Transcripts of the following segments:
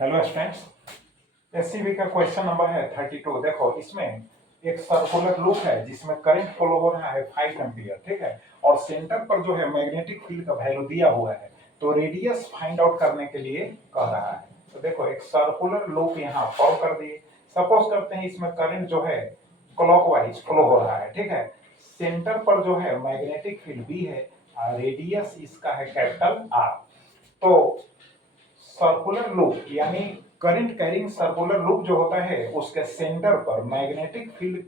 Hello students, SCB का question number है 32। देखो इसमें एक सर्कुलर लूप है जिसमें करंट फ्लो हो रहा है 5 एम्पियर, ठीक है। और सेंटर पर जो है मैग्नेटिक फील्ड का वैल्यू दिया हुआ है, तो रेडियस फाइंड आउट करने के लिए कह रहा है। तो देखो एक सर्कुलर लूप यहाँ फॉर्म कर दिए। सपोज करते हैं इसमें करंट जो है क्लॉकवाइज फ्लो हो रहा है, ठीक है। सेंटर पर जो है मैग्नेटिक फील्ड बी है, रेडियस इसका है कैपिटल आर। तो सर्कुलर लूप यानी करंट कैरिंग सर्कुलर लूप जो होता है उसके सेंटर पर मैग्नेटिक फील्ड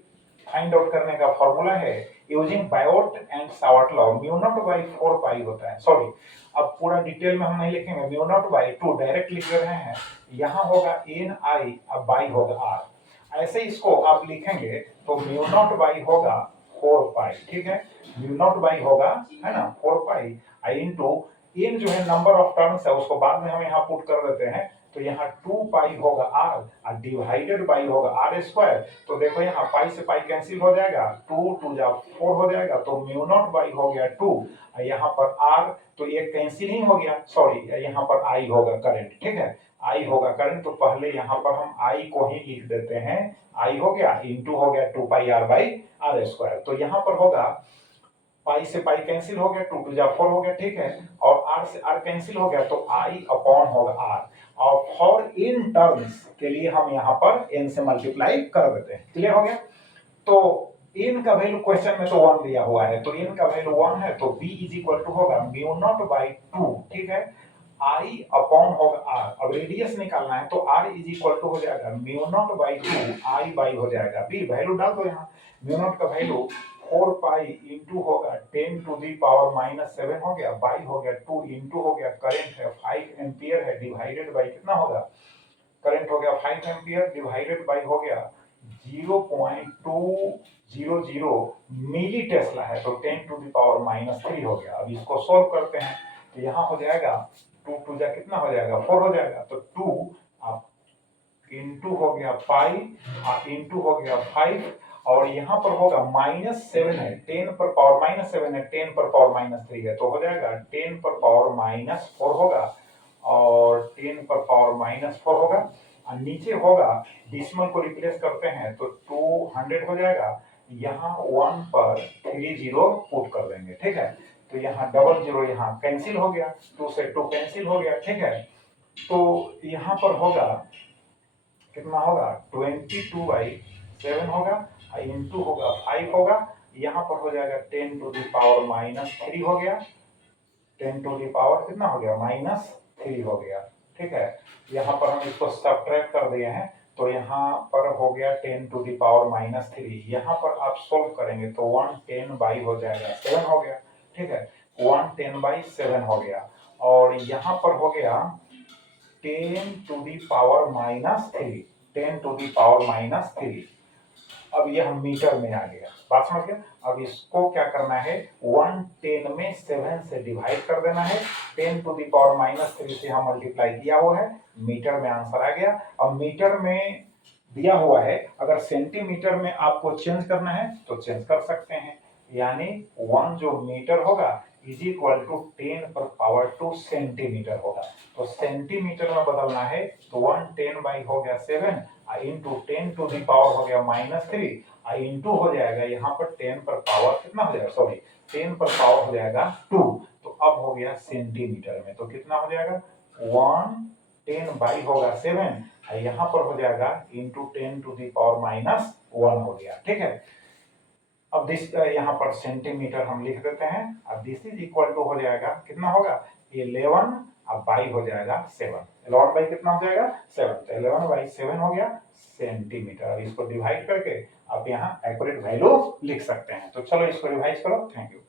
फाइंड आउट करने का फॉर्मूला है using Biot and Savart law. Mu naught by 4 पाई होता है। सॉरी, अब पूरा डिटेल में हम नहीं लिखेंगे, म्यू नॉट बाई 2 डायरेक्ट लिख रहे हैं। यहाँ होगा एन आई, अब बाई होगा आर। ऐसे इसको आप लिखेंगे तो म्यू नॉट बाई होगा 4 पाई, ठीक है। म्यू नॉट बाई होगा, है ना, 4 पाई आई इंटू एन जो है नंबर ऑफ टर्न्स है उसको बाद में हम यहाँ पुट कर देते हैं। तो यहाँ 2 पाई होगा आर और डिवाइडेड बाई होगा आर स्क्वायर। तो देखो यहाँ पाई से पाई कैंसिल हो जाएगा, 2 2 जा 4 हो जाएगा, तो म्यू नॉट बाई हो गया 2। यहाँ पर आर तो ये कैंसिल ही हो गया, सॉरी यहाँ पर आई होगा करंट, ठीक है। आई होगा करंट, तो पहले यहाँ पर हम आई को ही लिख देते हैं। आई हो गया इंटू हो गया 2 पाई आर बाई आर स्क्वायर। तो यहाँ पर होगा पाई से पाई कैंसिल हो गया, 2 2 जा 4 हो गया, ठीक है। और आर से आर कैंसिल हो गया, तो आई अपॉन होगा आर। और फॉर इन टर्म्स के लिए हम यहाँ पर n से मल्टीप्लाई कर देते हैं। क्लियर हो गया। तो n का वैल्यू क्वेश्चन में तो 1 दिया हुआ है, तो n का वैल्यू 1 है, तो b इज इक्वल टू होगा म्यू नॉट बाई 2, ठीक है। आई अपॉन होगा आर। अब रेडियस निकालना है तो r इज इक्वल टू हो जाएगा mu naught by 2 I by हो जाएगा b। वैल्यू डाल दो यहाँ। म्यू नॉट का वैल्यू 4 पाई इंटू होगा 10 टू दी पावर माइनस 7 हो गया, बाई हो गया 2 इंटू हो गया करंट है 5 एम्पियर है, डिवाइडेड बाई कितना होगा, करंट हो गया 5 एम्पियर डिवाइडेड बाई हो गया 0.200 मिली टेस्ला है, तो 10 टू दी पावर माइनस 3 हो गया। अब इसको सोल्व करते हैं तो यहाँ हो जाएगा 2 2 जा कितना हो जाएगा 4 हो जाएगा, तो 2 आप इंटू हो गया पाई इंटू हो गया 5, और यहाँ पर होगा -7 है, 10 पर पावर -7 है, 10 पर पावर -3 है, तो हो जाएगा 10 पर पावर -4 होगा और 10 पर पावर -4 होगा। और नीचे होगा डिसिमल को रिप्लेस करते हैं तो 200 हो जाएगा। यहाँ 1 पर 3 जीरो पुट कर देंगे, ठीक है। तो यहाँ डबल जीरो यहाँ कैंसिल हो गया, 2 से 2 कैंसिल हो गया, ठीक है। तो यहाँ पर होगा कितना होगा 22/7 होगा, इंटू होगा 5 होगा, यहाँ पर हो जाएगा 10 टू दी पावर -3 हो गया, 10 टू दी पावर कितना हो गया -3 हो गया, ठीक है। यहाँ पर हम इसको सब्ट्रैक्ट कर दिए हैं, तो यहाँ पर हो गया 10 टू दी पावर -3। यहाँ पर आप सोल्व करेंगे तो 110 बाई हो जाएगा 7 हो गया, ठीक है। 110/7 हो गया, और यहाँ पर हो गया 10 to the power -3, 10 to the power -3। अब यह मीटर में आ गया, बात समझ गए। अब इसको क्या करना है, 110 में 7 से डिवाइड कर देना है। 10 टू दी पावर -3 से हम मल्टीप्लाई किया हुआ है, मीटर में आंसर आ गया। अब मीटर में दिया हुआ है, अगर सेंटीमीटर में आपको चेंज करना है तो चेंज कर सकते हैं, यानी 1 जो मीटर होगा इज इक्वल टू 10 पर पावर 2 सेंटीमीटर होगा। तो सेंटीमीटर में बदलना है तो 110 बाई हो गया 7 इंटू 10 टू दी पावर हो गया -3 इंटू हो जाएगा यहाँ पर 10 पर पावर कितना हो जाएगा, सॉरी 10 पर पावर हो जाएगा 2। तो अब हो गया सेंटीमीटर में, तो कितना हो जाएगा 110 बाई होगा 7 यहाँ पर हो जाएगा इंटू 10 टू दी पावर -1 हो गया, ठीक है। अब दिस यहाँ पर सेंटीमीटर हम लिख देते हैं। अब दिस इज इक्वल टू हो जाएगा कितना होगा 11, अब बाई हो जाएगा 7, 11 बाई कितना हो जाएगा 7, तो 11/7 हो गया सेंटीमीटर। अब इसको डिवाइड करके आप यहाँ एक्यूरेट वैल्यू लिख सकते हैं। तो चलो इसको रिवाइज करो। Thank you.